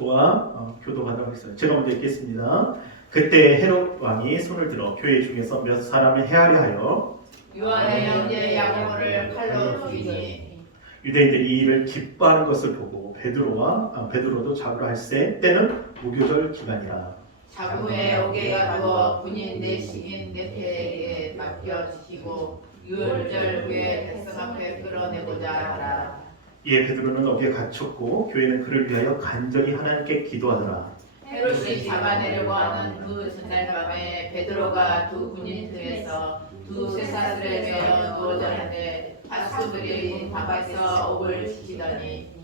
저와 교도하도록 하겠습니다. 제가 먼저 읽겠습니다. 그때 헤롯 왕이 손을 들어 교회 중에서 몇 사람을 해하려 하여 요한의 형제 야고보를 칼로 죽이니 유대인들이 이 일을 기뻐하는 것을 보고 베드로도 잡으러 할세 때는 무교절 기간이라. 자부에 오게가 두어 군인 내식인 네페에게 맡겨주시고 유월절 후에 백성 앞에 끌어내고자 하라. 이에 베드로는 어디에 갇혔고 교회는 그를 위하여 간절히 하나님께 기도하더라. 헤롯이 잡아내려고 하는 그 전날 밤에 베드로가 두 군인 등에서 두 쇠사슬에 매어 누워져 있는데 파수들이 바깥에서 옥을 치시더니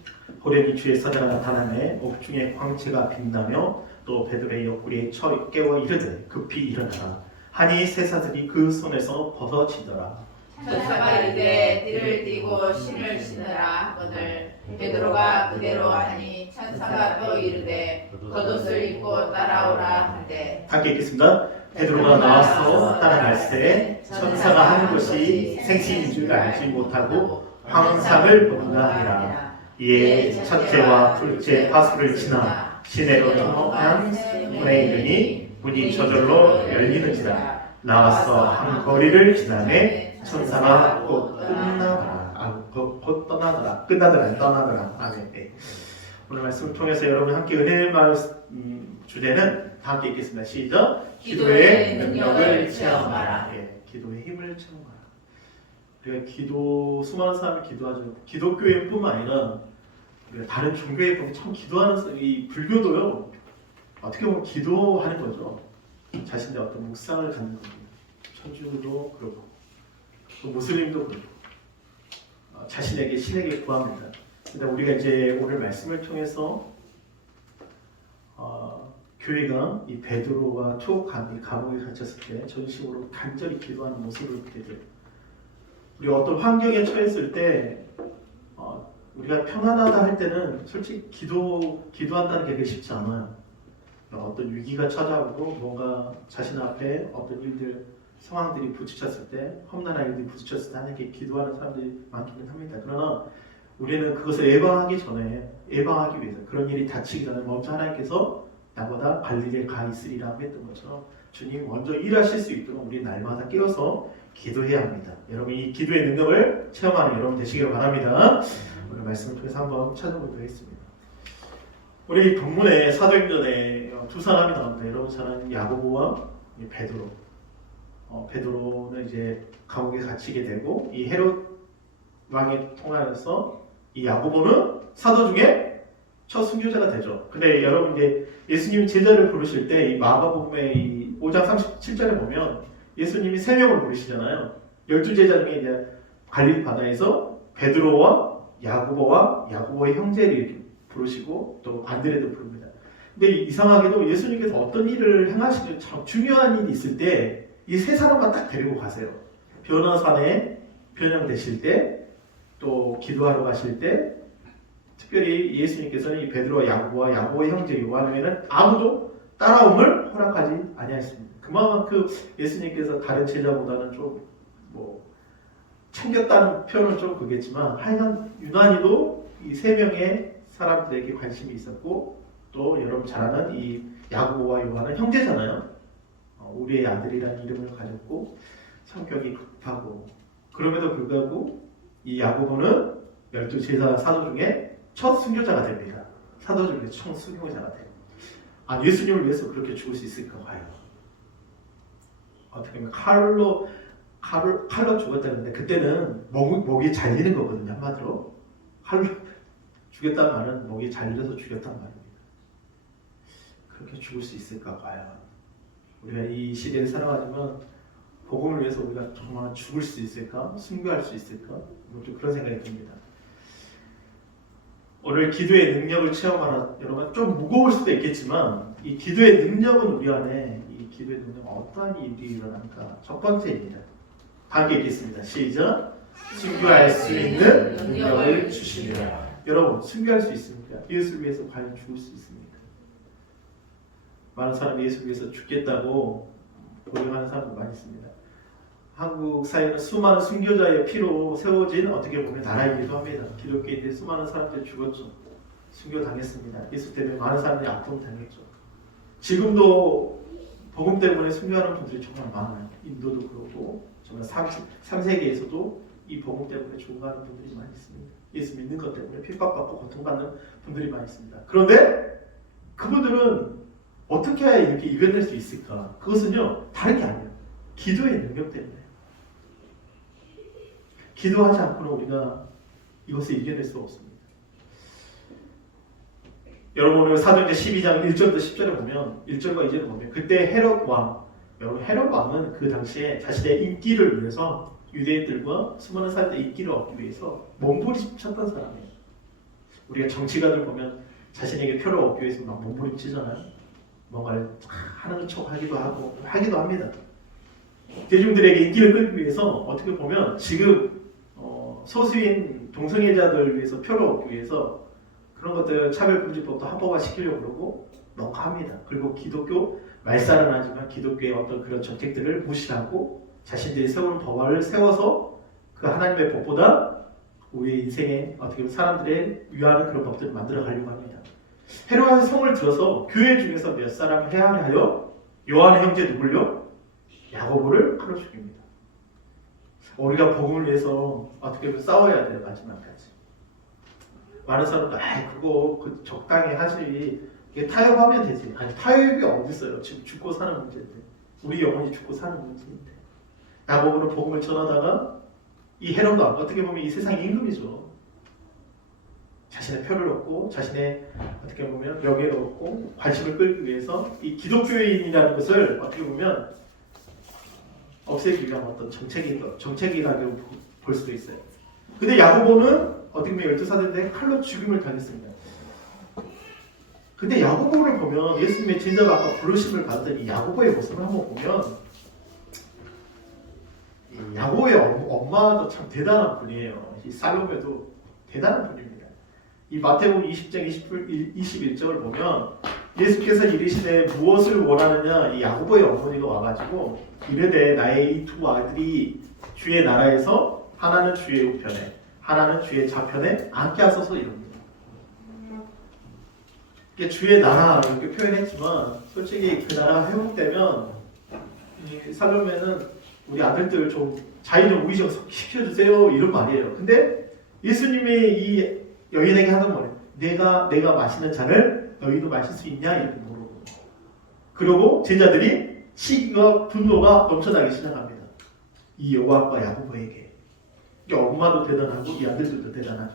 호련히 주의 사자가 나타나매 옥중에 광채가 빛나며 또 베드로의 옆구리에 쳐 깨워 이르되 급히 일어나라 하니 쇠사슬이 그 손에서 벗어지더라. 천사가 이르되 띠를 띠고 신을 신으라 하거늘 베드로가 그대로 하니 천사가 또 이르되 겉옷을 입고 따라오라 하되 함께 읽겠습니다. 베드로가 나와서 따라갈새 천사가 하는 것이 생신인 줄 알지 못하고 황상을 본다 하니라. 이에 첫째와 둘째 파수를 지나 시내로 통한 문에 이르니 문이 저절로 열리는지라. 나와서 한 거리를 지나매 천사가 곧 떠나더라. 아멘. 네. 오늘 말씀을 통해서 여러분 함께 은혜의 주제는 다 함께 읽겠습니다. 시작. 기도의 능력을 체험하라. 예, 기도의 힘을 체험하라. 우리가 수많은 사람이 기도하죠. 기독교회뿐만 아니라 우리가 다른 종교에 보면 참 기도하는 이 불교도요. 어떻게 보면 기도하는 거죠. 자신의 어떤 묵상을 갖는 겁니다. 천주교도 그렇고 또 무슬림도 그렇고 자신에게 신에게 구합니다. 근데 우리가 이제 오늘 말씀을 통해서 교회가 이 베드로와 투옥한 이 감옥에 갇혔을 때 전심으로 간절히 기도하는 모습을 보게 돼요. 우리 어떤 환경에 처했을 때 우리가 편안하다 할 때는 솔직히 기도한다는 게 그렇게 쉽지 않아요. 어떤 위기가 찾아오고 뭔가 자신 앞에 어떤 일들 상황들이 부딪혔을 때 험난한 일들이 부딪혔을 때 하나님께 기도하는 사람들이 많기는 합니다. 그러나 우리는 그것을 예방하기 위해서 그런 일이 닥치기 전에 먼저 하나님께서 나보다 갈 일에 가 있으리라 했던 것처럼 주님 먼저 일하실 수 있도록 우리 날마다 깨어서 기도해야 합니다. 여러분 이 기도의 능력을 체험하는 여러분 되시기를 바랍니다. 오늘 말씀을 통해서 한번 찾아보도록 하겠습니다. 우리 본문에 사도행전에 두 사람이 나옵니다. 여러분 잘 아는 야고보와 베드로. 베드로는 이제 감옥에 갇히게 되고 이 헤롯 왕이 통하여서 이 야고보는 사도 중에 첫 순교자가 되죠. 근데 여러분 이제 예수님이 제자를 부르실 때 이 마가복음의 이 5장 37절에 보면 예수님이 3명을 부르시잖아요. 12제자 중에 이제 갈릴리 바다에서 베드로와 야고보의 형제를 이렇게 부르시고 또 안드레도 부릅니다. 근데 이상하게도 예수님께서 어떤 일을 행하시는 참 중요한 일이 있을 때 이 세 사람만 딱 데리고 가세요. 변화산에 변형되실 때 또 기도하러 가실 때 특별히 예수님께서는 이 베드로와 야고보의 형제 요한에게는 아무도 따라옴을 허락하지 아니하였습니다. 그만큼 예수님께서 다른 제자보다는 좀 챙겼다는 표현은 좀 그겠지만 하여간 유난히도 이 3명의 사람들에게 관심이 있었고 또 여러분 잘 아는 이 야고보와 요한은 형제잖아요. 우리의 아들이라는 이름을 가졌고 성격이 급하고 그럼에도 불구하고 이 야고보는 12제자 사도 중에 첫 순교자가 됩니다. 사도 중에 첫 순교자가 돼요. 예수님을 위해서 그렇게 죽을 수 있을까 봐요. 어떻게 보면 칼로 죽었다는데 그때는 목이 잘리는 거거든요. 한마디로 칼로 죽였다는 말은 목이 잘려서 죽였단 말입니다. 그렇게 죽을 수 있을까 봐요. 우리가 이 시대에 살아가지만 복음을 위해서 우리가 정말 죽을 수 있을까? 순교할 수 있을까? 좀 그런 생각이 듭니다. 오늘 기도의 능력을 체험하라. 여러분 좀 무거울 수도 있겠지만 이 기도의 능력은 우리 안에 이 기도의 능력은 어떠한 일이 일어납니까? 첫 번째입니다. 함께 읽겠습니다. 시작. 순교할 수 있는 능력을 주시리라. 여러분 순교할 수 있습니까? 예수를 위해서 과연 죽을 수 있습니까? 많은 사람이 예수를 위해서 죽겠다고 고백하는 사람도 많이 있습니다. 한국 사회는 수많은 순교자의 피로 세워진 어떻게 보면 나라이기도 합니다. 기독교인들 수많은 사람들이 죽었죠. 순교 당했습니다. 예수 때문에 많은 사람들이 아픔 당했죠. 지금도 복음 때문에 순교하는 분들이 정말 많아요. 인도도 그렇고 정말 3세계에서도 이 복음 때문에 죽어가는 분들이 많이 있습니다. 예수 믿는 것 때문에 핍박받고 고통받는 분들이 많이 있습니다. 그런데 그분들은 어떻게 해야 이렇게 이겨낼 수 있을까? 그것은요, 다른 게 아니에요. 기도의 능력 때문에. 기도하지 않고는 우리가 이것을 이겨낼 수 없습니다. 여러분 오늘 사도행전 12장 1절부터 10절에 보면 1절과 2절에 보면 그때 헤롯 왕, 여러분 헤롯 왕은 그 당시에 자신의 인기를 위해서 유대인들과 수많은 사람들의 인기를 얻기 위해서 몸부림쳤던 사람이에요. 우리가 정치가들 보면 자신에게 표를 얻기 위해서 막 몸부림치잖아요. 뭔가를 하는 척 하기도 하고 하기도 합니다. 대중들에게 인기를 끌기 위해서 어떻게 보면 지금 소수인 동성애자들을 위해서 표를 얻기 위해서 그런 것들 차별금지법도 합법화 시키려고 그러고 뭔가 합니다. 그리고 기독교 말살은 하지만 기독교의 어떤 그런 정책들을 무시하고 자신들이 세우는 법안을 세워서 그 하나님의 법보다 우리의 인생에 어떻게 보면 사람들의 위하는 그런 법들을 만들어 가려고 합니다. 헤롯의 성을 들어서 교회 중에서 몇 사람 해하려 요한의 형제 누굴요? 야고보를 칼로 죽입니다. 우리가 복음을 위해서 어떻게 보면 싸워야 돼요. 마지막까지. 많은 사람들 그거 적당히 하지 이게 타협하면 되지. 아니 타협이 어디 있어요? 지금 죽고 사는 문제인데 우리 영혼이 죽고 사는 문제인데 야고보는 복음을 전하다가 이 헤롯 왕 어떻게 보면 이 세상 임금이죠. 자신의 표를 얻고 자신의 어떻게 보면 명예를 얻고 관심을 끌기 위해서 이 기독교인이라는 것을 어떻게 보면 없애기 위한 어떤 정책이라고 볼 수도 있어요. 근데 야고보는 어떻게 보면 12사도인데 칼로 죽임을 당했습니다. 근데 야고보를 보면 예수님의 제자가 아까 부르심을 받은 이 야고보의 모습을 한번 보면 야고보의 엄마도 참 대단한 분이에요. 이 살로메도 대단한 분입니다. 이 마태복음 20장 21절을 보면 예수께서 이르시되 무엇을 원하느냐 이 야고보의 어머니가 와가지고 이르되 나의 이 두 아들이 주의 나라에서 하나는 주의 우편에 하나는 주의 좌편에 앉게 하소서 이럽니다. 이게 주의 나라 이렇게 표현했지만 솔직히 그 나라가 회복되면 이 살로메는 우리 아들들 좀 자유 좀 우위 좀 시켜주세요 이런 말이에요. 근데 예수님이 이 여인에게 하는 말이에요. 내가 마시는 잔을 너희도 마실 수 있냐 이렇게 물어보고 그리고 제자들이 시기와 분노가 넘쳐나기 시작합니다. 이 요한과 야고보에게. 엄마도 대단하고 이 아들들도 대단하죠.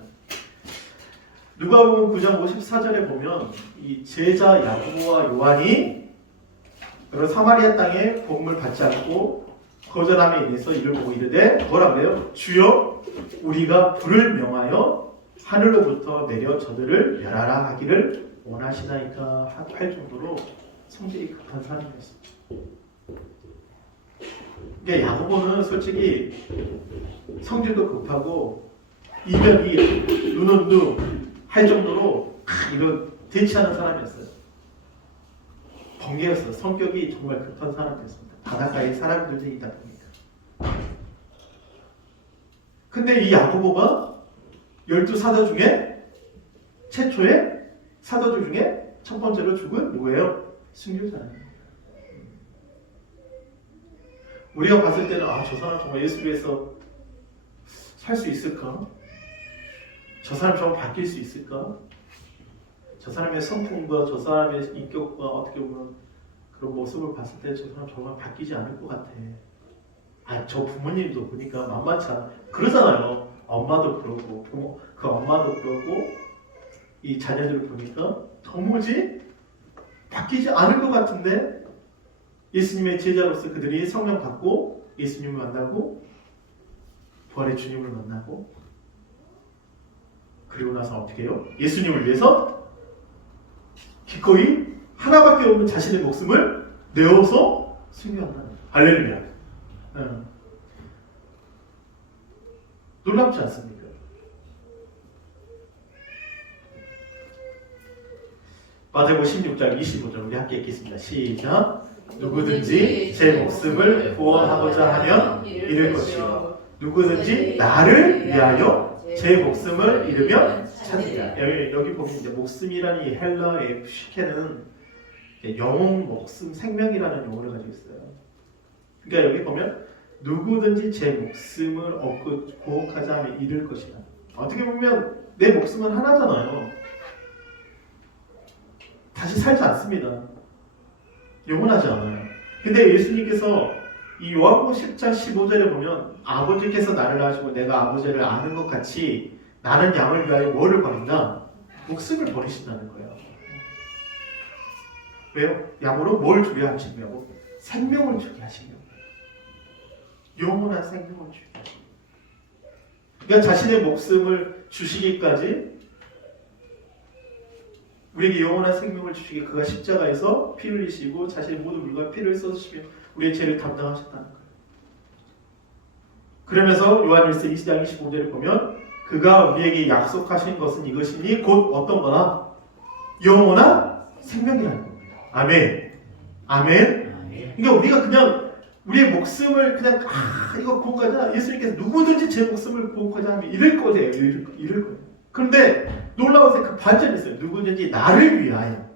누가복음 9장 54절에 보면 이 제자 야고보와 요한이 그런 사마리아 땅에 복음을 받지 않고 거절함에 인해서 이를 보고 이르되 뭐라 그래요? 주여 우리가 불을 명하여 하늘로부터 내려 저들을 멸하라 하기를 원하시나이까 할 정도로 성질이 급한 사람이었습니다. 근데 야고보는 솔직히 성질도 급하고 이변이 눈원도 할 정도로 이런 대치하는 사람이었어요. 번개였어요. 성격이 정말 급한 사람이었습니다. 바닷가의 사람들이다 보니까. 근데 이 야고보가 12사도 중에 최초의 사도들 중에 첫 번째로 죽은 누구예요? 순교자예요. 우리가 봤을 때는 저 사람 정말 예수를 위해서 살 수 있을까? 저 사람 정말 바뀔 수 있을까? 저 사람의 성품과 저 사람의 인격과 어떻게 보면 그런 모습을 봤을 때 저 사람 정말 바뀌지 않을 것 같아. 저 부모님도 보니까 만만치 않아. 그러잖아요. 엄마도 그러고 그 엄마도 그러고 이 자녀들을 보니까 도무지 바뀌지 않을 것 같은데 예수님의 제자로서 그들이 성령 받고 예수님을 만나고 부활의 주님을 만나고 그리고 나서 어떻게 해요? 예수님을 위해서 기꺼이 하나밖에 없는 자신의 목숨을 내어서 순교한다는 거예요. 할렐루야. 놀랍지 않습니까? 마태복음 16장 25절 우리 함께 읽겠습니다. 시작. 누구든지 제 목숨을 구원하고자 하면 잃을 것이요 누구든지 나를 위하여 제 목숨을 잃으면 차들이야. 여기 보면 이제 목숨이라는 이 헬라의 푸시케는 영혼, 목숨, 생명이라는 용어를 가지고 있어요. 그러니까 여기 보면 누구든지 제 목숨을 얻고 구속하자 하면 잃을 것이다. 어떻게 보면 내 목숨은 하나잖아요. 다시 살지 않습니다. 영원하지 않아요. 근데 예수님께서 이 요한복음 10장 15절에 보면 아버지께서 나를 아시고 내가 아버지를 아는 것 같이 나는 양을 위하여 뭐를 버린다? 목숨을 버리신다는 거예요. 왜요? 양으로 뭘 주게 하시냐고? 생명을 주게 하시냐고. 영원한 생명을 주게 하시냐고. 그러니까 자신의 목숨을 주시기까지 우리에게 영원한 생명을 주시기 그가 십자가에서 피 흘리시고 자신의 모든 물과 피를 쏟으시며 우리의 죄를 담당하셨다는 거예요. 그러면서 요한일서 20장 25절을 보면 그가 우리에게 약속하신 것은 이것이니 곧 어떤 거나 영원한 생명이라는 겁니다. 아멘. 아멘. 그러니까 우리가 그냥 우리의 목숨을 그냥 이거 구원하자 예수님께서 누구든지 제 목숨을 구원하자 하면 잃을 거예요. 잃을 거예요. 그런데 놀라운 그 반전이 있어요. 누구든지 나를 위하여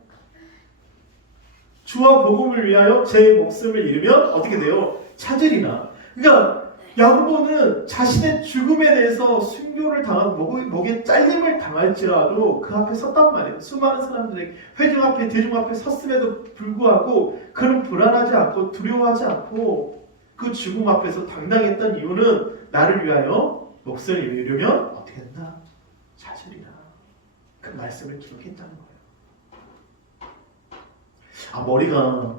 주와 복음을 위하여 제 목숨을 잃으면 어떻게 돼요? 찾으리나. 그러니까 야고보는 자신의 죽음에 대해서 순교를 당하고 목에 잘림을 당할지라도 그 앞에 섰단 말이에요. 수많은 사람들이 회중 앞에 대중 앞에 섰음에도 불구하고 그는 불안하지 않고 두려워하지 않고 그 죽음 앞에서 당당했던 이유는 나를 위하여 목숨을 잃으면 어떻게 된다? 찾으리라. 그 말씀을 기록했다는 거예요. 머리가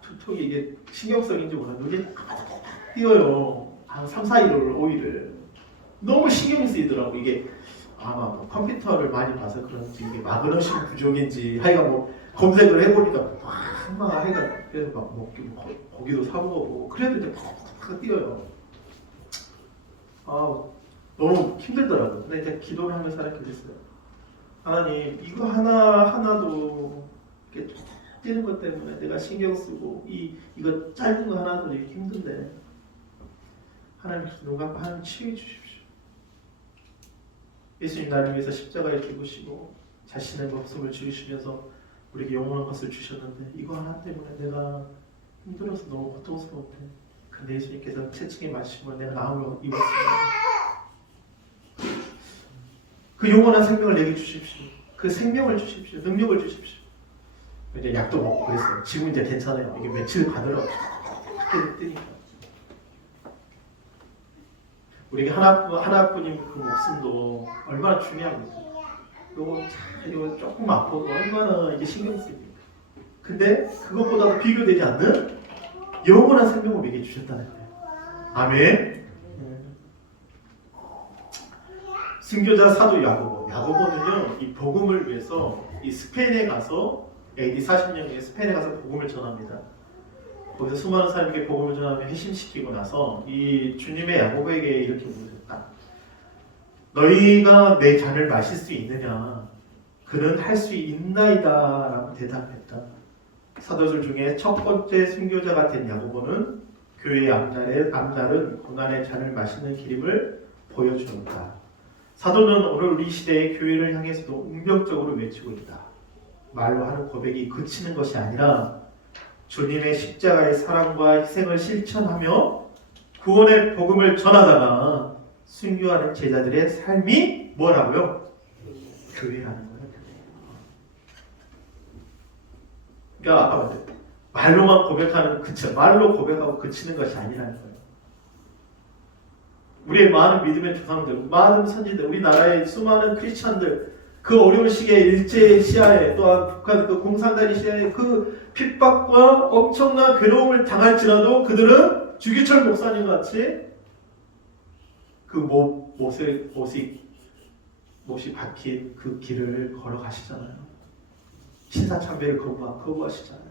톡톡이 이게 신경성인지 몰라. 눈이 띄어요. 한 3, 4일을 5일을 너무 신경이 쓰이더라고. 이게 아마 컴퓨터를 많이 봐서 그런지 이게 마그네슘 부족인지 하여간 검색을 해보니까 막 해가 그래서 막 고기도 사 먹어보고 그래도 이제 팍팍 뛰어요. 너무 힘들더라고요. 근데 이제 기도를 하면서 하나님 그랬어요. 하나님 이거 하나도 이렇게 뛰는 것 때문에 내가 신경 쓰고 이거 짧은 거 하나도 이렇게 힘든데 하나님 눈 감고 하나님 치유해 주십시오. 예수님 나를 위해서 십자가에 죽으시고 자신의 목숨을 주시면서 우리에게 영원한 것을 주셨는데 이거 하나 때문에 내가 힘들어서 너무 고통스러운데 근데 예수님께서 채찍에 맞으시면 내가 나음을 입었습니다. 그 영원한 생명을 내게 주십시오. 그 생명을 주십시오. 능력을 주십시오. 이제 약도 먹고 그랬어요. 지금 이제 괜찮아요. 이게 며칠 가더라고요. 뜨니까. 우리에게 하나뿐인 그 목숨도 얼마나 중요합니까? 이거 조금 아파도 얼마나 이게 신경 쓰입니까? 근데 그것보다도 비교되지 않는 영원한 생명을 우리에게 주셨다는 거예요. 아멘. 순교자 사도 야고보는요 이 복음을 위해서 이 스페인에 가서 AD 40년에 스페인에 가서 복음을 전합니다. 거기서 수많은 사람에게 복음을 전하며 회심시키고 나서 이 주님의 야고보에게 이렇게 물었다. 너희가 내 잔을 마실 수 있느냐? 그는 할 수 있나이다 라고 대답했다. 사도들 중에 첫 번째 순교자가 된 야고보는 교회의 앞날은 고난의 잔을 마시는 길임을 보여주었다. 사도는 오늘 우리 시대의 교회를 향해서도 운명적으로 외치고 있다. 말로 하는 고백이 그치는 것이 아니라 주님의 십자가의 사랑과 희생을 실천하며 구원의 복음을 전하다가 순교하는 제자들의 삶이 뭐라고요? 교회라는 거예요. 그러니까 아까 말했죠. 말로만 고백하는 말로 고백하고 그치는 것이 아니라는 거예요. 우리의 많은 믿음의 조상들, 많은 선지들, 우리나라의 수많은 크리스천들 그 어려운 시기에 일제 시야에 또한 북한 그 공산당의 시야에 그 핍박과 엄청난 괴로움을 당할지라도 그들은 주기철 목사님 같이 그 못이 박힌 그 길을 걸어가시잖아요. 신사참배를 거부하시잖아요.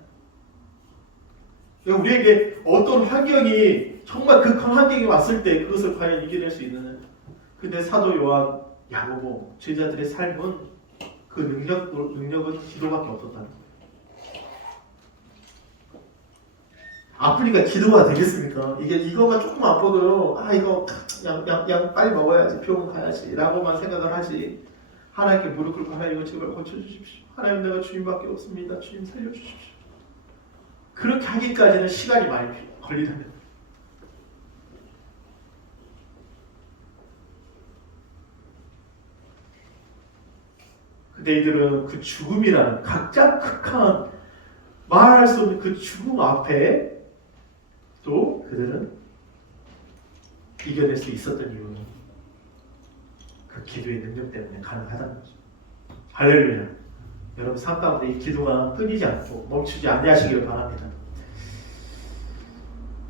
우리에게 어떤 환경이 정말 극한 환경이 왔을 때 그것을 과연 이겨낼 수 있는 근데 사도 요한 야고보 제자들의 삶은 그 능력은 기도밖에 없었다는 거예요. 아프니까 기도가 되겠습니까? 이거가 조금 아파도요. 이거 양 빨리 먹어야지 병원 가야지 라고만 생각을 하지. 하나님께 무릎 꿇고 하나님 이거 제발 고쳐주십시오. 하나님 내가 주님밖에 없습니다. 주님 살려주십시오. 그렇게 하기까지는 시간이 많이 걸리는데 근데 이들은 그 죽음이라는 가장 극한 말할 수 없는 그 죽음 앞에 또 그들은 이겨낼 수 있었던 이유는 그 기도의 능력 때문에 가능하다는 거죠. 할렐루야. 여러분 삶 가운데 이 기도가 끊이지 않고 멈추지 않으시기를 바랍니다.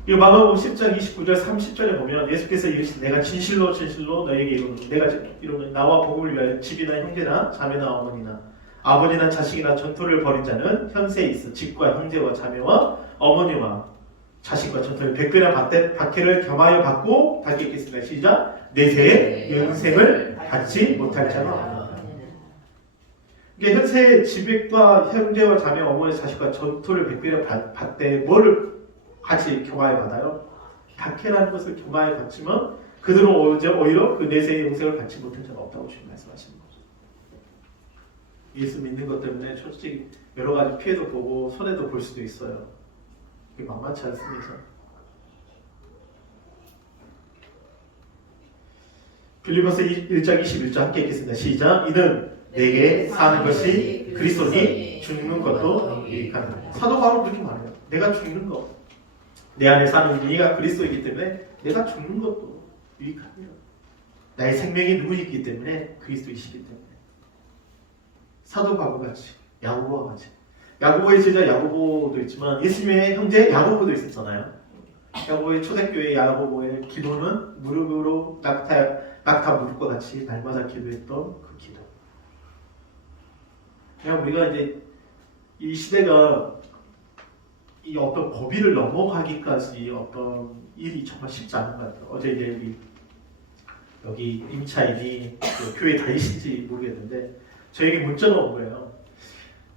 이 마가복음 10장 29절 30절에 보면 예수께서 이르시되 내가 진실로 진실로 너에게 이르노니 내가 이르노니 나와 복음을 위하여 집이나 형제나 자매나 어머니나 아버지나 자식이나 전토를 벌인 자는 현세에 있어 집과 형제와 자매와 어머니와 자식과 전토를 100배나 박해를 겸하여 받고 다시 읽겠습니다. 시작. 내세에 영생을 받지 못할 자는 없다. 이게 현세에 집과 형제와 자매 어머니 자식과 전토를 100배나 받되 뭐를 같이 겸하여 받아요? 박해라는 것을 겸하여 받지만 그들은 오히려 그 내세의 영생을 받지 못한 자가 없다고 주님 말씀하시는 거죠. 예수 믿는 것 때문에 솔직히 여러 가지 피해도 보고 손해도 볼 수도 있어요. 그게 만만치 않습니다. 빌립보서 1장 21절 함께 읽겠습니다. 시작. 이는 내게 사는 것이 그리스도니 죽는 것도 유익하다. 사도 바울은 그렇게 말해요. 내가 죽는 것. 내 안에 사는 이가 그리스도이기 때문에 내가 죽는 것도 유익합니다. 나의 생명이 누구 있기 때문에 그리스도이시기 때문에 사도 바울같이 야고보와 같이 야고보의 제자 야고보도 있지만 예수님의 형제 야고보도 있었잖아요. 야고보의 초대교회 야고보의 기도는 무릎으로 낙타 무릎과 같이 날마다 기도했던 그 기도. 그냥 우리가 이제 이 시대가 이 어떤 범위를 넘어가기까지 어떤 일이 정말 쉽지 않은 것 같아요. 어제 이제 우리 여기 임차인이 그 교회 다니실지 모르겠는데 저에게 문자가 온 거예요.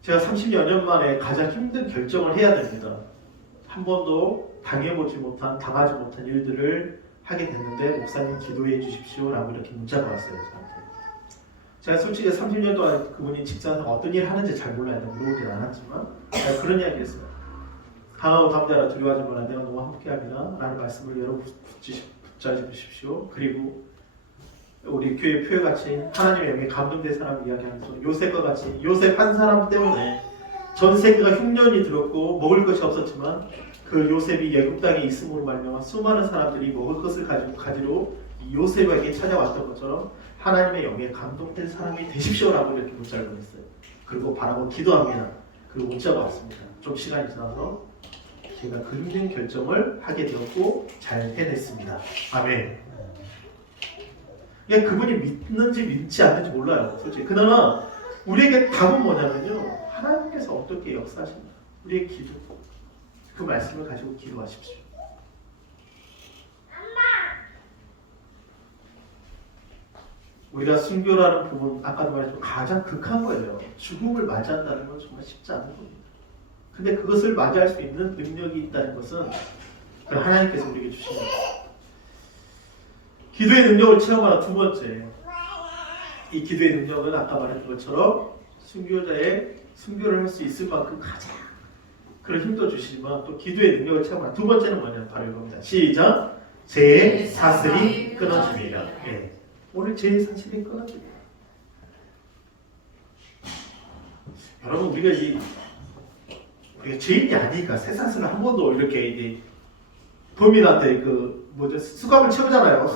제가 30여 년 만에 가장 힘든 결정을 해야 됩니다. 한 번도 당하지 못한 일들을 하게 됐는데 목사님 기도해 주십시오라고 이렇게 문자가 왔어요. 저한테. 제가 솔직히 30년 동안 그분이 직장에서 어떤 일을 하는지 잘 몰라요. 물어보진 않았지만 제가 그런 이야기 했어요. 강하고 담대하라 두려워하지 말라 내가 너와 함께함이라 라는 말씀을 여러분 붙잡으십시오. 그리고 우리 교회 표회같이 하나님의 영에 감동된 사람 이야기하면서 요셉과 같이 요셉 한 사람 때문에 전 세계가 흉년이 들었고 먹을 것이 없었지만 그 요셉이 애굽 땅에 있음으로 말미암아 수많은 사람들이 먹을 것을 가지러 요셉에게 찾아왔던 것처럼 하나님의 영에 감동된 사람이 되십시오라고 이렇게 문자를 보냈어요. 그리고 바라고 기도합니다. 그리고 문자가 왔습니다. 좀 시간이 지나서 제가 그 힘든 결정을 하게 되었고 잘 해냈습니다. 아멘. 그분이 믿는지 믿지 않는지 몰라요. 솔직히. 그러나 우리에게 답은 뭐냐면요. 하나님께서 어떻게 역사하십니까? 우리의 기도. 그 말씀을 가지고 기도하십시오. 우리가 순교라는 부분, 아까도 말했지만 가장 극한 거예요. 죽음을 맞이한다는 건 정말 쉽지 않은 겁니다. 근데 그것을 맞이할 수 있는 능력이 있다는 것은 하나님께서 우리에게 주신 거예요. 기도의 능력을 체험하는 두 번째, 이 기도의 능력은 아까 말했던 것처럼 순교자의 순교를 할 수 있을 만큼 가장 그런 힘도 주시지만 또 기도의 능력을 체험하는 두 번째는 뭐냐면 바로 이겁니다. 시작! 제 사슬이 끊어집니다. 네. 오늘 제 사슬이 끊어집니다. 여러분 우리가 죄인이 아니니까 새 사슬을 한 번도 이렇게 이제 범인한테 수갑을 채우잖아요.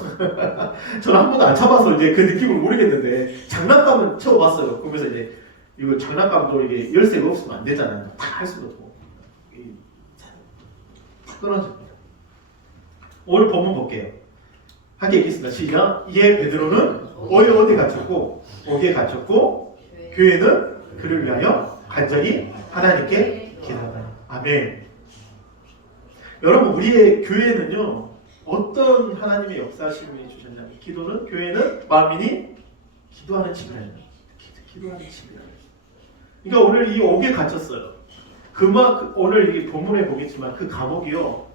저는 한 번도 안 쳐봐서 이제 그 느낌을 모르겠는데 장난감은 채워봤어요. 그러면서 이제 이거 장난감도 이게 열쇠가 없으면 안 되잖아요. 다 할 수도 없고 다 끊어집니다. 오늘 본문 볼게요. 함께 읽겠습니다. 시작. 이에 베드로는 어디 갇혔고 어디에 갇혔고 교회는 그를 위하여 간절히 하나님께 기도하나니. 아멘. 여러분 우리의 교회는요 어떤 하나님의 역사심이 주셨냐면 기도는 교회는 만민이 기도하는 집이라는 기도하는 집이라는. 그러니까 오늘 이 옥에 갇혔어요. 오늘 이 본문에 보겠지만 그 감옥이요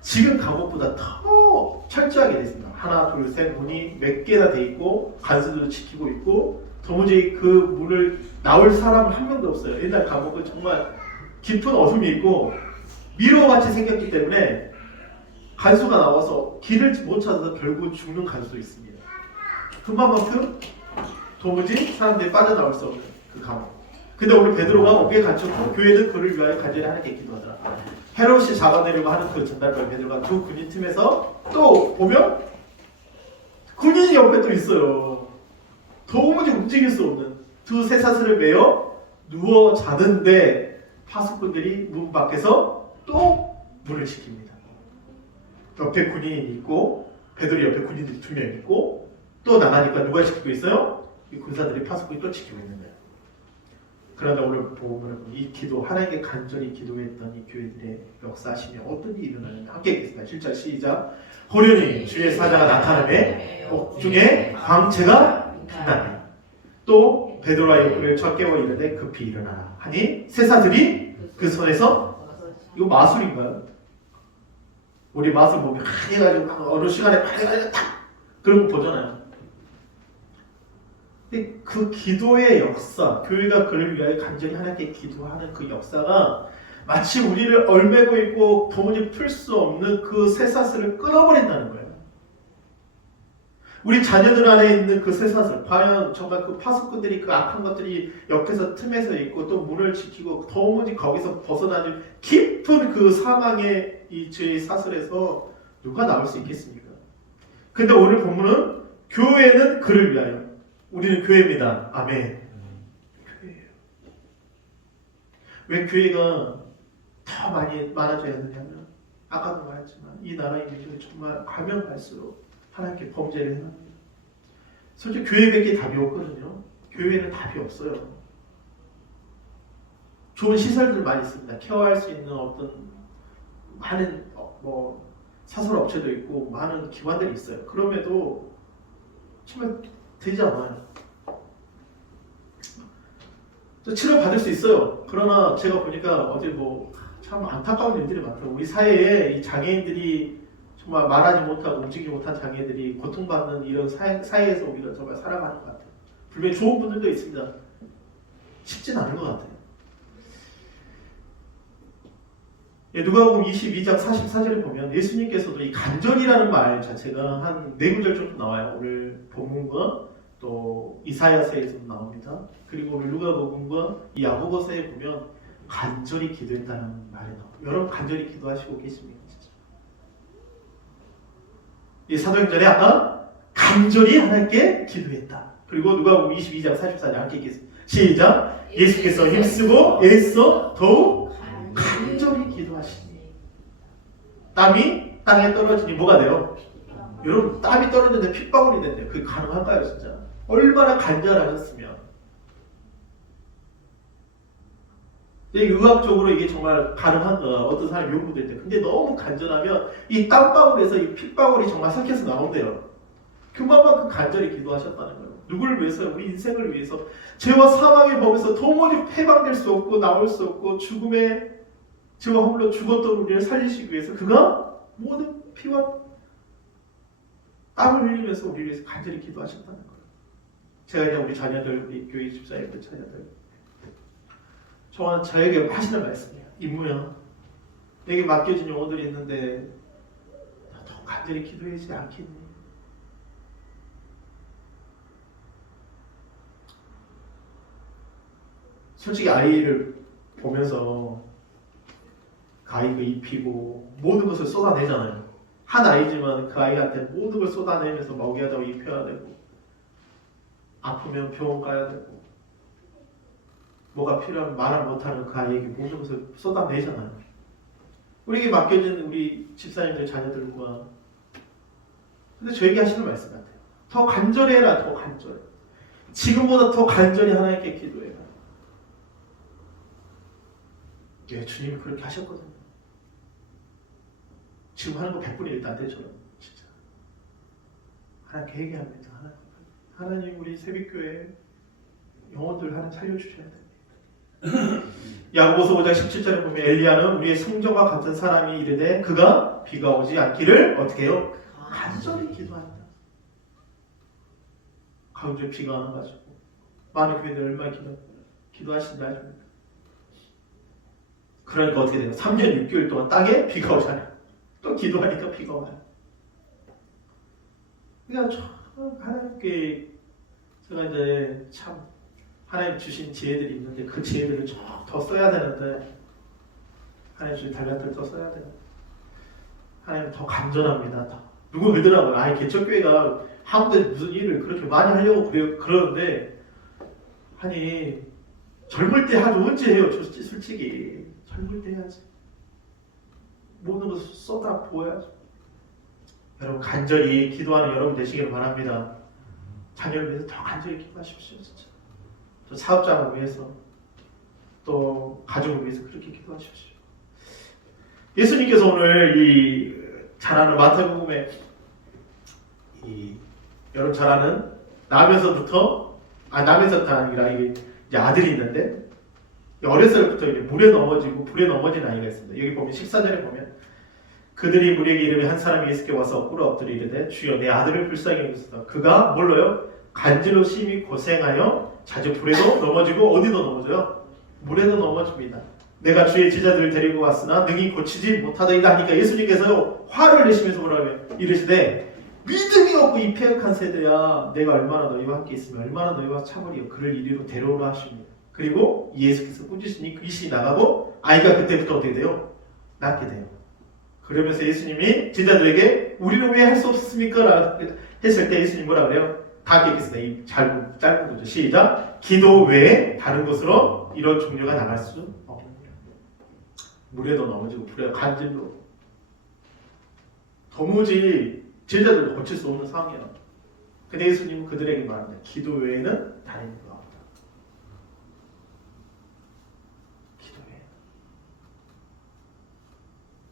지금 감옥보다 더 철저하게 됐습니다. 하나 둘 셋 문이 몇 개나 돼 있고 간수들도 지키고 있고 도무지 그 문을 나올 사람은 한 명도 없어요. 옛날 감옥은 정말 깊은 어둠이 있고 미로같이 생겼기 때문에 간수가 나와서 길을 못 찾아서 결국 죽는 간수도 있습니다. 그만큼 도무지 사람들이 빠져나올 수 없는 그 감옥. 근데 우리 베드로가 어깨에 갇혔고 교회는 그를 위하여 간절히 하나님께 기도하더라. 헤롯이 잡아내려고 하는 그 전달을 베드로가 두 군인 틈에서 또 보면 군인이 옆에 또 있어요. 도무지 움직일 수 없는 두 쇠사슬을 매어 누워 자는데 파수꾼들이 문 밖에서 또 문을 지킵니다. 옆에 군인이 있고 베드로 옆에 군인들이 2명 있고 또 나가니까 누가 지키고 있어요? 이 군사들이 파수꾼이 또 지키고 있는 거예요. 그러나 오늘 보면 이 기도 하나님께 간절히 기도했던 이 교회들의 역사하시며 어떤 일이 일어나는지 함께 읽겠습니다. 7절 시작. 호련히 주의 사자가 나타나매 옥중에 광채가 빛나네. 또 베드로와 요한을 첫 깨워 이르되 급히 일어나라 하니 쇠사슬이 그 손에서 이거 마술인가요? 우리 마술 보면 해가지고 어느 시간에 딱 그런 거 보잖아요. 근데 그 기도의 역사, 교회가 그를 위하여 간절히 하나님께 기도하는 그 역사가 마치 우리를 얼매고 있고 도무지 풀 수 없는 그 쇠사슬을 끊어버린다는 거예요. 우리 자녀들 안에 있는 그 쇠사슬, 과연 정말 그 파수꾼들이 그 악한 것들이 옆에서 틈에서 있고 또 문을 지키고 도무지 거기서 벗어나지 깊은 그 사망의 이 죄의 사슬에서 누가 나올 수 있겠습니까? 근데 오늘 본문은 교회는 그를 위하여. 우리는 교회입니다. 아멘. 교회예요. 왜 교회가 더 많아져야 되냐면 아까도 말했지만 이 나라의 민족이 정말 가면 갈수록 하나님께 범죄를 행합니다. 솔직히 교회밖에 답이 없거든요. 교회는 답이 없어요. 좋은 시설들 많이 있습니다. 케어할 수 있는 어떤 많은 사설 업체도 있고 많은 기관들이 있어요. 그럼에도 정말 되지 않아요. 치료 받을 수 있어요. 그러나 제가 보니까 어제 참 안타까운 일들이 많더라고요. 우리 사회에 이 장애인들이 정말 말하지 못하고 움직이지 못한 장애인들이 고통받는 이런 사회에서 우리가 정말 살아가는 것 같아요. 분명히 좋은 분들도 있습니다. 쉽진 않은 것 같아요. 누가복음 22장 44절에 보면 예수님께서도 이 간절이라는 말 자체가 한 4구절 정도 나와요. 오늘 본문과 또 이사야서에서도 나옵니다. 그리고 우리 누가복음과 이 야고보서에 보면 간절히 기도했다는 말이 나와요. 여러분 간절히 기도하시고 계십니까? 진짜? 이 사도행전에 아까 간절히 하나님께 기도했다. 그리고 누가복음 22장 44절 함께 읽겠습니다. 시작. 예수께서 힘쓰고 애써 더욱 간절히 기도하시니 땀이 땅에 떨어지니 뭐가 돼요? 여러분 땀이 떨어지는데 핏방울이 된대요. 그게 가능할까요 진짜? 얼마나 간절하셨으면. 의학적으로 이게 정말 가능한가 어떤 사람이 연구도 했대요. 근데 너무 간절하면 이 땀방울에서 이 핏방울이 정말 섞여서 나온대요. 그만큼 간절히 기도하셨다는 거예요. 누구를 위해서요? 우리 인생을 위해서. 죄와 사망의 법에서 도무지 해방될 수 없고 나올 수 없고 죽음의 죄와 허물로 죽었던 우리를 살리시기 위해서 그가 모든 피와 땀을 흘리면서 우리를 위해서 간절히 기도하셨다는 거예요. 제가 이제 우리 자녀들, 우리 교회 집사님들 자녀들 저에게 하시는 말씀이에요. 임무야, 내게 맡겨진 영혼들이 있는데 더 간절히 기도하지 않겠니? 솔직히 아이를 보면서 아이가 입히고 모든 것을 쏟아내잖아요. 한 아이지만 그 아이한테 모든 걸 쏟아내면서 먹여야 되고 입혀야 되고 아프면 병원 가야 되고 뭐가 필요하면 말을 못하는 그 아이에게 모든 것을 쏟아내잖아요. 우리에게 맡겨진 우리 집사님들 자녀들과 근데 저에게 하시는 말씀 같아요. 더 간절해라. 더 간절해. 지금보다 더 간절히 하나님께 기도해라. 예, 주님이 그렇게 하셨거든요. 지금 하는 거 100분의 1도 안 되죠. 진짜. 하나님께 얘기합니다. 하나님 우리 새벽교회 영혼들 하나 살려주셔야 됩니다. 야고보서 5장 17절에 보면 엘리야는 우리의 성전과 같은 사람이 이르되 그가 비가 오지 않기를 어떻게 해요? 간절히 기도한다. 가운데 비가 안 와가지고 많은 교회들 얼마나 기도하신다 하십니까? 그러니까 어떻게 돼요? 3년 6개월 동안 땅에 비가 오잖아요. 또 기도하니까 비가 와요. 그러니까 참 하나님께 제가 이제 참 하나님 주신 지혜들이 있는데 그 지혜들을 좀 더 써야 되는데 하나님 주신 달란트를 더 써야 되는데 하나님 더 간절합니다. 더. 누구 그러더라고요. 아이 개척교회가 한국에 무슨 일을 그렇게 많이 하려고 그러는데 아니 젊을 때 하죠. 언제 해요? 솔직히 젊을 때 해야지. 모든 것을 쏟아 부어야죠. 여러분 간절히 기도하는 여러분 되시기를 바랍니다. 자녀를 위해서 더 간절히 기도하십시오. 진짜. 또 사업장을 위해서 또 가족을 위해서 그렇게 기도하십시오. 예수님께서 오늘 이 잘 아는 마태복음에 여러분 잘 아는 남에서부터 아니라 이제 아들이 있는데 어렸을 때부터 이제 물에 넘어지고 불에 넘어진 아이가 있습니다. 여기 보면 14절에 보면 그들이 무리에게 이르며 한 사람이 예수께 와서 꿇어 엎드려 이르되 주여 내 아들을 불쌍히 여기소서. 그가 뭘로요? 간지로 심히 고생하여 자주 불에도 넘어지고 어디도 넘어져요? 물에도 넘어집니다. 내가 주의 제자들을 데리고 왔으나 능히 고치지 못하더이다 하니까 예수님께서요 화를 내시면서 뭐라고요? 이르시되 믿음이 없고 이 패역한 세대야 내가 얼마나 너희와 함께 있으며 얼마나 너희와 참으리요 그를 이리로 데려오라 하십니다. 그리고 예수께서 꾸짖으니 귀신이 나가고 아이가 그때부터 어떻게 돼요? 낫게 돼요. 그러면서 예수님이 제자들에게 우리는 왜 할 수 없습니까? 했을 때 예수님 뭐라 그래요? 다 읽겠습니다. 이 짧은 거죠. 시작. 기도 외에 다른 곳으로 이런 종류가 나갈 수 없습니다. 물에도 넘어지고 불에 간질로 도무지 제자들도 고칠 수 없는 상황이야. 근데 예수님은 그들에게 말합니다. 기도 외에는 다른 거 없다. 기도 외에.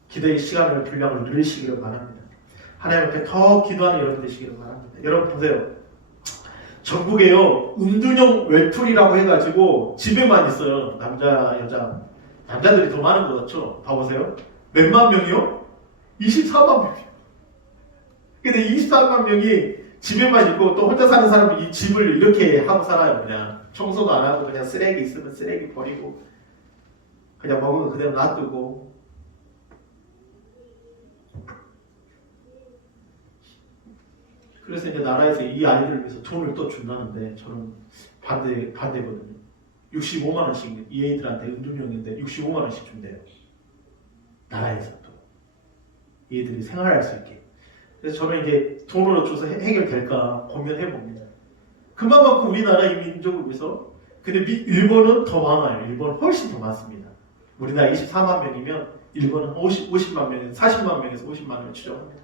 기도의 시간을 분량을 늘리시기를 바랍니다. 하나님 앞에 더 기도하는 여러분 되시기를 바랍니다. 여러분 보세요. 전국에요 은둔형 외톨이라고 해가지고 집에만 있어요. 남자 여자 남자들이 더 많은 것 같죠? 봐보세요. 몇만 명이요? 24만 명이요. 근데 24만 명이 집에만 있고 또 혼자 사는 사람이 이 집을 이렇게 하고 살아요. 그냥 청소도 안 하고 그냥 쓰레기 있으면 쓰레기 버리고 그냥 먹은 거 그대로 놔두고 그래서 이제 나라에서 이 아이들을 위해서 돈을 또 준다는데 저는 반대거든요. 65만 원씩 이 애들한테 은둔형인데 65만 원씩 준대요. 나라에서 또 이 애들이 생활할 수 있게. 그래서 저는 이게 돈으로 줘서 해결될까 고민해 봅니다. 그만큼 우리나라 이 민족을 위해서. 근데 일본은 더 많아요. 일본은 훨씬 더 많습니다. 우리나라 24만 명이면 일본은 50만 명에서 40만 명에서 50만 명을 추정합니다.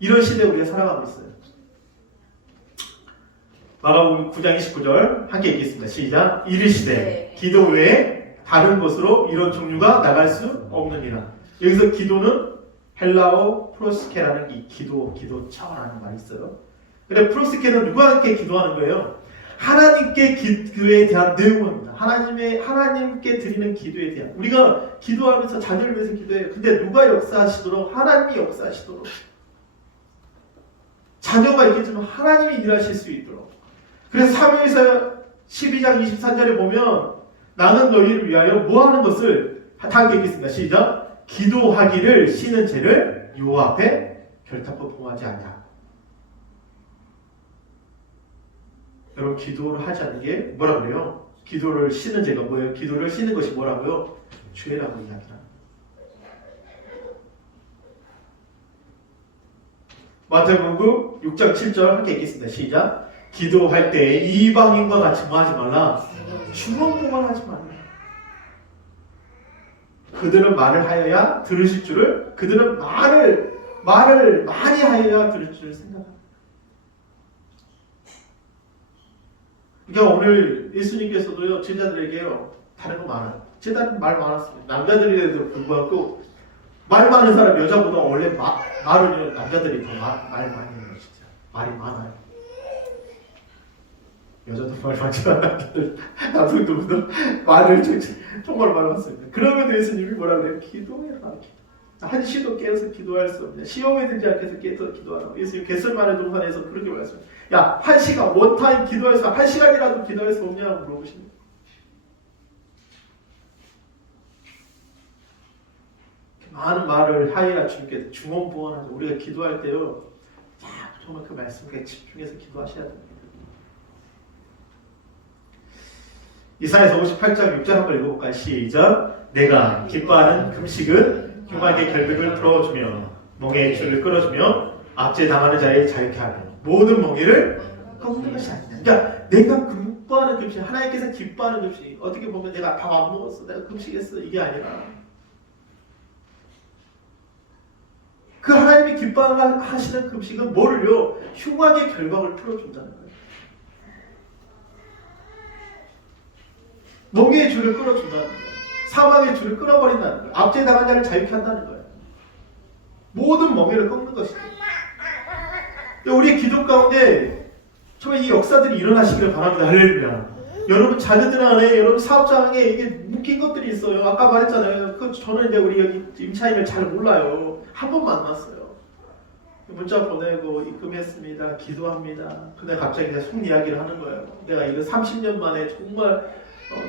이런 시대에 우리가 살아가고 있어요. 마가복음 9장 29절 함께 읽겠습니다. 시작. 이르시되 기도 외에 다른 곳으로 이런 종류가 나갈 수 없느니라. 여기서 기도는 헬라어 프로스케라는 이 기도처라는 말이 있어요. 근데 프로스케는 누가 함께 기도하는 거예요? 하나님께 기도에 대한 내용입니다. 하나님께 드리는 기도에 대한. 우리가 기도하면서 자녀를 위해서 기도해요. 근데 누가 역사하시도록? 하나님이 역사하시도록. 자녀가 있겠지만 하나님이 일하실 수 있도록. 그래서 사무엘서 12장 24절에 보면 나는 너희를 위하여 뭐하는 것을 다 읽겠습니다. 시작. 기도하기를 쉬는 죄를 여호와 앞에 결탄코 범하지 않냐. 여러분 기도를 하지 않는 게 뭐라 그래요? 기도를 쉬는 죄가 뭐예요? 기도를 쉬는 것이 뭐라고요? 죄라고 이야기합니다. 마태복음 6장 7절 함께 읽겠습니다. 시작. 기도할 때 이방인과 같이 뭐 하지 말라? 주먹보만 하지 말라. 그들은 말을 하여야 들으실 줄을, 그들은 말을 많이 하여야 들을 줄을 생각합니다. 그러니까 오늘 예수님께서도요 제자들에게요 다른 거 많아요. 제자들 말 많았습니다. 남자들에도 불구하고 말 많은 사람 여자보다 원래 말을 남자들이 더 말 많이 해요. 진짜 말이 많아요. 여자도 말 많지만 남성도 말을 정말 많았습니다. 그러면 예수님이 뭐라 그래요? 기도해라. 한시도 깨어서 기도할 수 없냐. 시험에 들지 않게 해서 깨어서 기도하라. 예수님 겟세마네 동산에서 그렇게 말씀해요. 야, 한 시간 원타임 기도해서 한 시간이라도 기도할 수 없냐고 물어보십니다. 많은 말을 하여야 주님께서 중언부언하죠. 우리가 기도할 때요, 정말 그 말씀에 집중해서 기도하셔야 됩니다. 이사야서 58장 6절 한번 읽어볼까요? 시작. 내가 기뻐하는 금식은 흉악의 결백을 풀어주며 멍에의 줄을 끌어주며 압제 당하는 자의 자유케 하며 모든 멍에를 꺾는 것이 아니냐. 그러니까 내가 기뻐하는 금식, 하나님께서 기뻐하는 금식, 어떻게 보면 내가 밥 안 먹었어, 내가 금식했어, 이게 아니라 그 하나님이 기뻐하시는 금식은 뭐를요? 흉악의 결박을 풀어준다는 거예요. 멍에의 줄을 끌어준다는 거예요. 사망의 줄을 끌어버린다는 거예요. 압제당한 자를 자유케 한다는 거예요. 모든 멍에를 꺾는 것이죠. 우리의 기도 가운데 정말 이 역사들이 일어나시기를 바랍니다. 할렐루야. 여러분 자녀들 안에, 여러분 사업자 안에 이게 묶인 것들이 있어요. 아까 말했잖아요. 저는 이제 우리 여기 임차인을 잘 몰라요. 한 번 만났어요. 문자 보내고 입금했습니다. 기도합니다. 근데 갑자기 그냥 속 이야기를 하는 거예요. 내가 이거 30년 만에 정말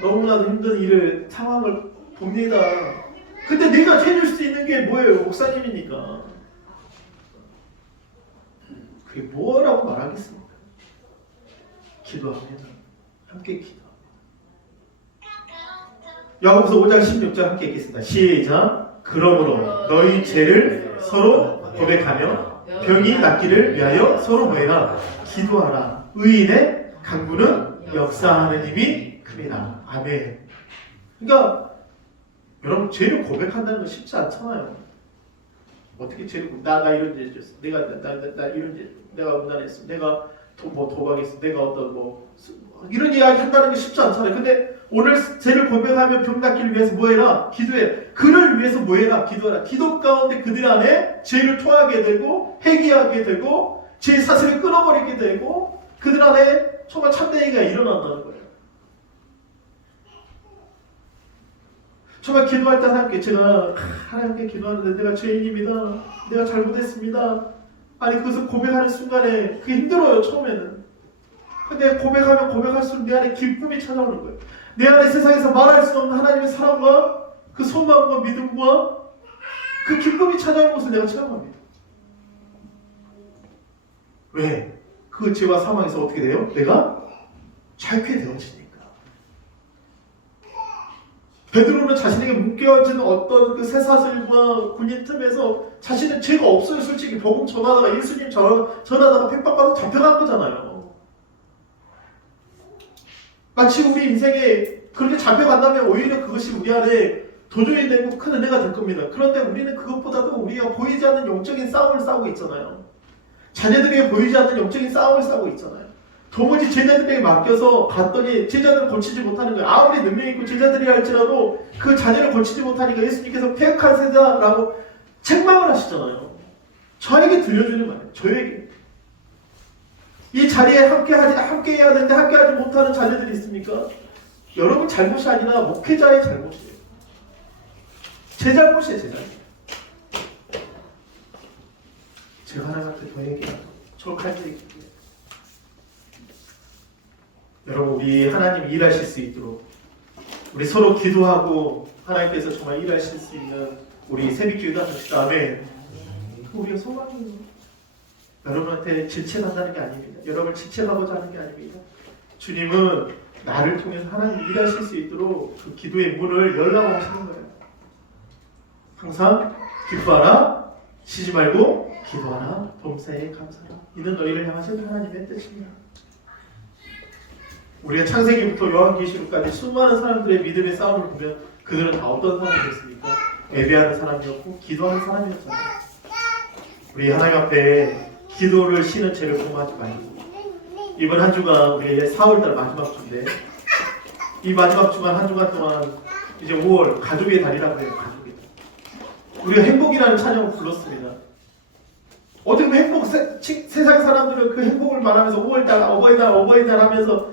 너무나도 힘든 상황을 봅니다. 근데 내가 해줄 수 있는 게 뭐예요? 목사님이니까. 그게 뭐라고 말하겠습니까? 기도합니다. 함께 기도합니다. 야고보서 5장 16절 함께 읽겠습니다. 시작. 그러므로 너희 죄를 서로 고백하며 병이 낫기를 위하여 서로 모여라. 기도하라. 의인의 간구는 역사하는 힘이 큽니다. 아멘. 그러니까 여러분 죄를 고백한다는 건 쉽지 않잖아요. 어떻게 죄를 나 이런 죄 졌어. 내가 이런 죄, 내가 음란했어. 내가 도박했어. 내가 이런 이야기 한다는 게 쉽지 않잖아요. 근데 오늘 죄를 고백하며 병 낫기를 위해서 뭐해라? 기도해. 그를 위해서 뭐해라? 기도하라. 기도 가운데 그들 안에 죄를 토하게 되고 회개하게 되고 죄 사슬을 끊어버리게 되고 그들 안에 정말 참되기가 일어난다는 거예요. 정말 기도할 때 하나님께 기도하는데 내가 죄인입니다. 내가 잘못했습니다. 아니 그것을 고백하는 순간에 그게 힘들어요. 처음에는. 근데 고백할수록 내 안에 기쁨이 찾아오는 거예요. 내 안에 세상에서 말할 수 없는 하나님의 사랑과 그 소망과 믿음과 그 기쁨이 찾아오는 것을 내가 체험합니다. 왜? 그 죄와 사망에서 어떻게 돼요? 내가 자유케 되어지니까. 베드로는 자신에게 묶여진 어떤 그 쇠사슬과 군인 틈에서 자신은 죄가 없어요. 솔직히 복음 전하다가 예수님 전하다가 핍박받아서 잡혀간 거잖아요. 마치 우리 인생에 그렇게 잡혀간다면 오히려 그것이 우리 안에 도전이 되고 큰 은혜가 될 겁니다. 그런데 우리는 그것보다도 우리가 보이지 않는 영적인 싸움을 싸우고 있잖아요. 자녀들에게 보이지 않는 영적인 싸움을 싸우고 있잖아요. 도무지 제자들에게 맡겨서 갔더니 제자들을 고치지 못하는 거예요. 아무리 능력이 있고 제자들이라 할지라도 그 자녀를 고치지 못하니까 예수님께서 폐역한 세대라고 책망을 하시잖아요. 저에게 들려주는 말이에요. 저에게. 이 자리에 함께 해야 되는데 함께하지 못하는 자녀들이 있습니까? 여러분 잘못이 아니라 목회자의 잘못이에요. 제 잘못이에요. 제 잘못. 제가 하나님한테 더 얘기하고 저까지 얘기해요. 여러분 우리 하나님 일하실 수 있도록 우리 서로 기도하고 하나님께서 정말 일하실 수 있는 우리 새벽주의가 됩시다. 아멘. 우리의 소망이에요. 여러분한테 질책한다는 게 아닙니다. 여러분을 질책하고자 하는 게 아닙니다. 주님은 나를 통해서 하나님 일하실 수 있도록 그 기도의 문을 열라고 하시는 거예요. 항상 기뻐하라, 쉬지 말고 기도하라, 범사에 감사하라. 이는 너희를 향하신 하나님의 뜻입니다. 우리가 창세기부터 요한계시록까지 수많은 사람들의 믿음의 싸움을 보면 그들은 다 어떤 사람이었습니까? 예배하는 사람이었고 기도하는 사람이었잖아요. 우리 하나님 앞에 기도를 쉬는 죄를 범하지 말고 이번 한 주가 우리 4월달 마지막 주인데 이 마지막 주간 한 주간 동안 이제 5월 가족의 달이라고 해요. 가족의 달. 우리가 행복이라는 찬양을 불렀습니다. 어떻게 보면 세상 사람들은 그 행복을 말하면서 5월달 어버이날 하면서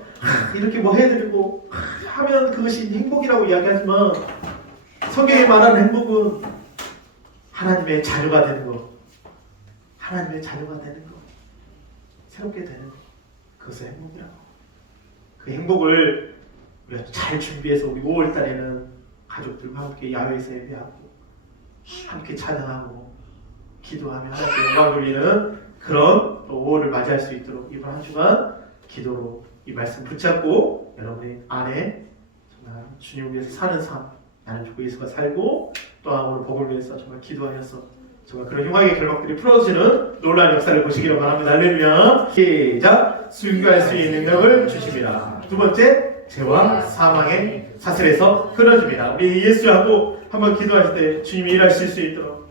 이렇게 뭐 해드리고 하면 그것이 행복이라고 이야기하지만 성경에 말하는 행복은 하나님의 자녀가 되는 것, 하나님의 자녀가 되는 것, 새롭게 되는 것, 그것은 행복이라고. 그 행복을 우리가 잘 준비해서 우리 5월 달에는 가족들과 함께 야외에서 예배하고 함께 찬양하고 기도하며 하나님께 영광 돌리는 그런 5월을 맞이할 수 있도록 이번 한 주간 기도로 이 말씀 붙잡고 여러분의 안에 정말 주님을 위해서 사는 삶, 나는 주 예수가 살고 또한 오늘 복을 위해서 정말 기도하셔서 정말 그런 흉악의 결박들이 풀어지는 놀라운 역사를 보시기를 바랍니다. 할렐루야. 시작. 순교할 수 있는 능력을 주십니다. 두 번째, 죄와 사망의 사슬에서 끊어줍니다. 우리 예수하고 한번 기도하실 때 주님이 일하실 수 있도록